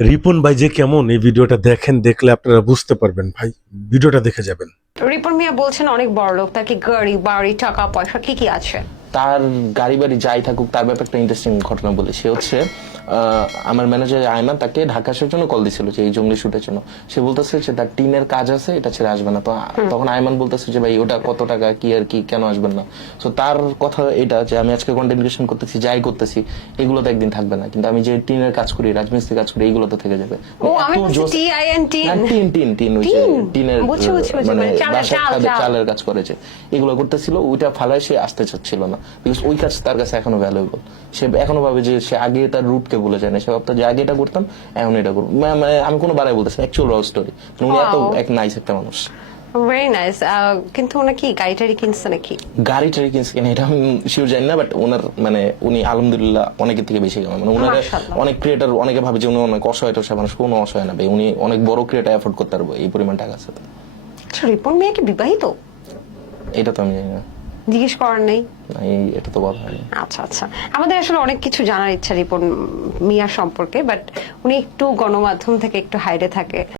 রিপন ভাই যে কেমন এই ভিডিওটা দেখেন, দেখলে আপনারা বুঝতে পারবেন ভাই, ভিডিওটা দেখে যাবেন। রিপন মিয়া বলছেন অনেক বড় লোক, তার কি গাড়ি বাড়ি টাকা পয়সা কি কি আছে? তার গাড়ি বাড়ি যাই থাকুক, তার ব্যাপারে একটা ইন্টারেস্টিং ঘটনা বলি। সে হচ্ছে আমার ম্যানেজার আয়মান তাকে ঢাকা আসার জন্য কল দিছিল যে এই জঙ্গলি শুটের জন্য। সে বলতেছে যে তার টিনের কাজ আছে, এটা ছেড়ে আসবে না। তো তখন আয়মান বলতেছে যে ভাই ওটা কত টাকা, কি আর কি, কেন আসবেন না? তো তার কথা এটা যে আমি আজকে কন্টেন্ট ক্রিয়েশন করতেছি, যাই করতেছি, এগুলো তো একদিন থাকবে না, কিন্তু আমি যে টিনের কাজ করি, রাজমিস্ত্রি কাজ করি, এইগুলো তো থেকে যাবে। টিনের চালের কাজ করে, যে এগুলো করতেছিল, ওইটা ফালায় সে আসতে চাচ্ছিল না, বিকজ ওই কাজ তার কাছে এখনো ভ্যালুয়েবল। সে এখনো ভাবে যে সে আগে তার রুটকে ভুলে যায় না, সে ভাবতো যে আগে এটা করতাম, এখন এটা করবো। মানে আমি কোনো বাড়াই বলতেছি, অ্যাকচুয়াল র স্টোরি। উনি এত এক নাইস একটা মানুষ। Very nice. কিন্তু ওনা কি গাড়ি টাড়ি কিনছে নাকি? গাড়ি টাড়ি কিনছে কিনা এটা আমি শিওর জানি না, বাট ওনার মানে উনি আলহামদুলিল্লাহ অনেকের থেকে বেশি কামায়। মানে ওনার অনেক ক্রিয়েটার অনেকে ভাবে যে উনি অনেক অসহায় টসহায় মানুষ, কোনো অসহায় না ভাই, উনি অনেক বড় ক্রিয়েটার এফোর্ড করতে পারবো এই পরিমাণ টাকা আছে। আচ্ছা, রিপন মিয়া কি বিবাহিত? এটা তো আমি জানি না, জিজ্ঞেস করার নেই। এটা তো বলা হয়নি। আচ্ছা আচ্ছা, আমাদের আসলে অনেক কিছু জানার ইচ্ছা রিপন মিয়া সম্পর্কে, বাট উনি একটু গণমাধ্যম থেকে একটু হাইডে থাকে।